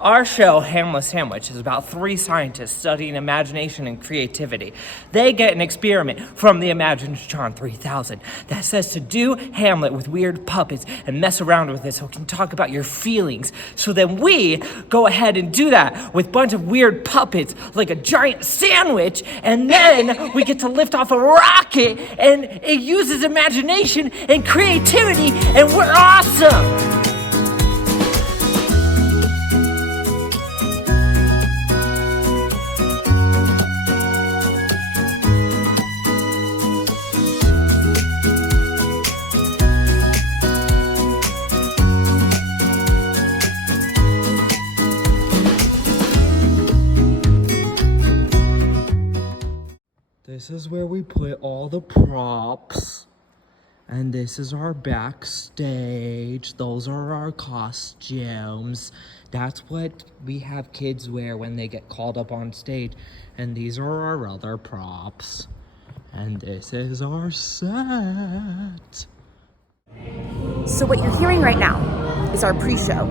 Our show, Hamlet Sandwich, is about three scientists studying imagination and creativity. They get an experiment from the Imaginatron 3000 that says to do Hamlet with weird puppets and mess around with it so it can talk about your feelings. So then we go ahead and do that with a bunch of weird puppets like a giant sandwich, and then we get to lift off a rocket, and it uses imagination and creativity, and we're awesome! This is where we put all the props, and this is our backstage. Those are our costumes. That's what we have kids wear when they get called up on stage, and these are our other props. And this is our set. So what you're hearing right now is our pre-show.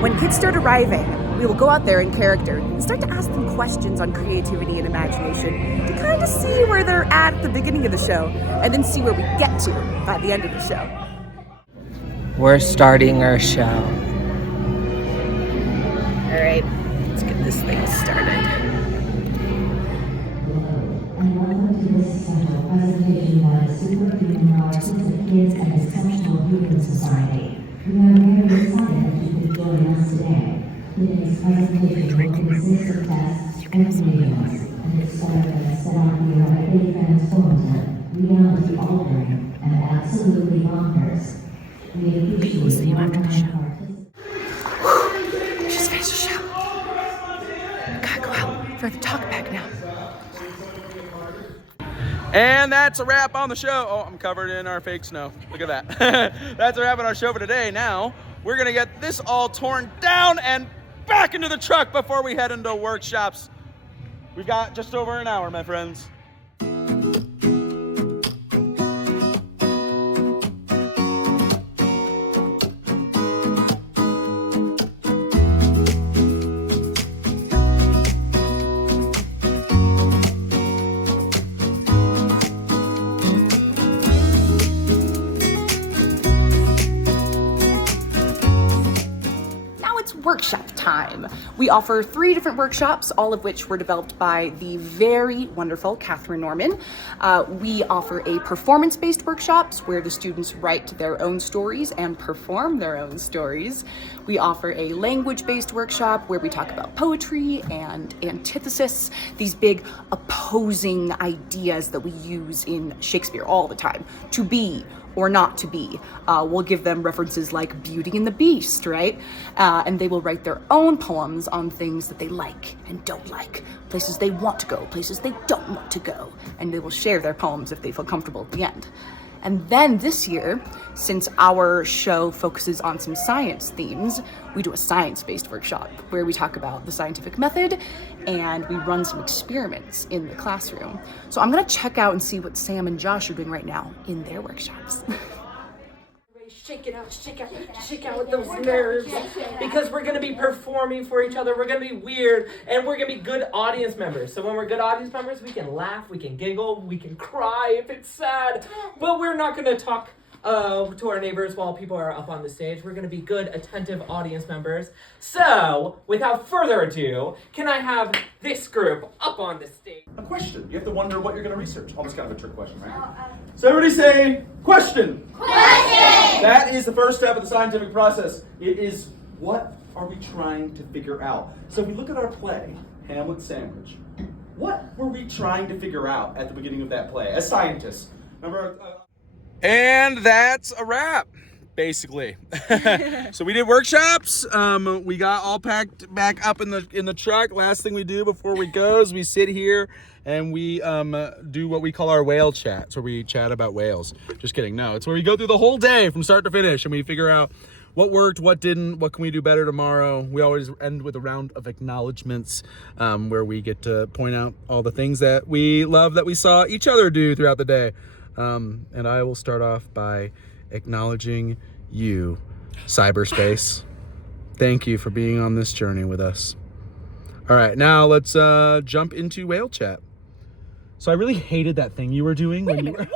When kids start arriving, we will go out there in character and start to ask them questions on creativity and imagination to kind of see where they're at the beginning of the show and then see where we get to by the end of the show. We're starting our show. All right, let's get this thing started. And welcome to this special presentation by the Superhuman Artistic Kids and Exceptional Human Society. We are very excited that you could join us today. Today's presentation will consist of tests and videos, and experiments set out here at Big Transformative, reality altering, and absolutely bonkers. We appreciate We'll see you after the show. participants. Just finished the show. Gotta go out for the talk back now. And that's a wrap on the show. Oh, I'm covered in our fake snow. Look at that. That's a wrap on our show for today. Now, we're gonna get this all torn down and back into the truck before we head into workshops. We've got just over an hour, my friends. Workshop time. We offer 3 different workshops, all of which were developed by the very wonderful Catherine Norman. We offer a performance-based workshops where the students write their own stories and perform their own stories. We offer a language-based workshop where we talk about poetry and antithesis, these big opposing ideas that we use in Shakespeare all the time, to be or not to be. We'll give them references like Beauty and the Beast, right? And they will write their own poems on things that they like and don't like, places they want to go, places they don't want to go, and they will share their poems if they feel comfortable at the end. And then this year, since our show focuses on some science themes, we do a science-based workshop where we talk about the scientific method and we run some experiments in the classroom. So I'm gonna check out and see what Sam and Josh are doing right now in their workshops. Shake it out, shake out with those nerves, because we're gonna be performing for each other, we're gonna be weird, and we're gonna be good audience members. So when we're good audience members, we can laugh, we can giggle, we can cry if it's sad, but we're not gonna talk to our neighbors while people are up on the stage. We're gonna be good, attentive audience members. So, without further ado, can I have this group up on the stage? A question. You have to wonder what you're going to research. Almost kind of a trick question, right? So everybody say, question. Question! That is the first step of the scientific process. It is, what are we trying to figure out? So if we look at our play, Hamlet Sandwich, what were we trying to figure out at the beginning of that play as scientists? Remember? And that's a wrap, basically. So we did workshops. We got all packed back up in the truck. Last thing we do before we go is we sit here and we do what we call our whale chat. So we chat about whales. Just kidding. No, it's where we go through the whole day from start to finish and we figure out what worked, what didn't, what can we do better tomorrow. We always end with a round of acknowledgements where we get to point out all the things that we love that we saw each other do throughout the day. And I will start off by acknowledging you, cyberspace. Thank you for being on this journey with us. All right, now let's jump into whale chat. So I really hated that thing you were doing when you were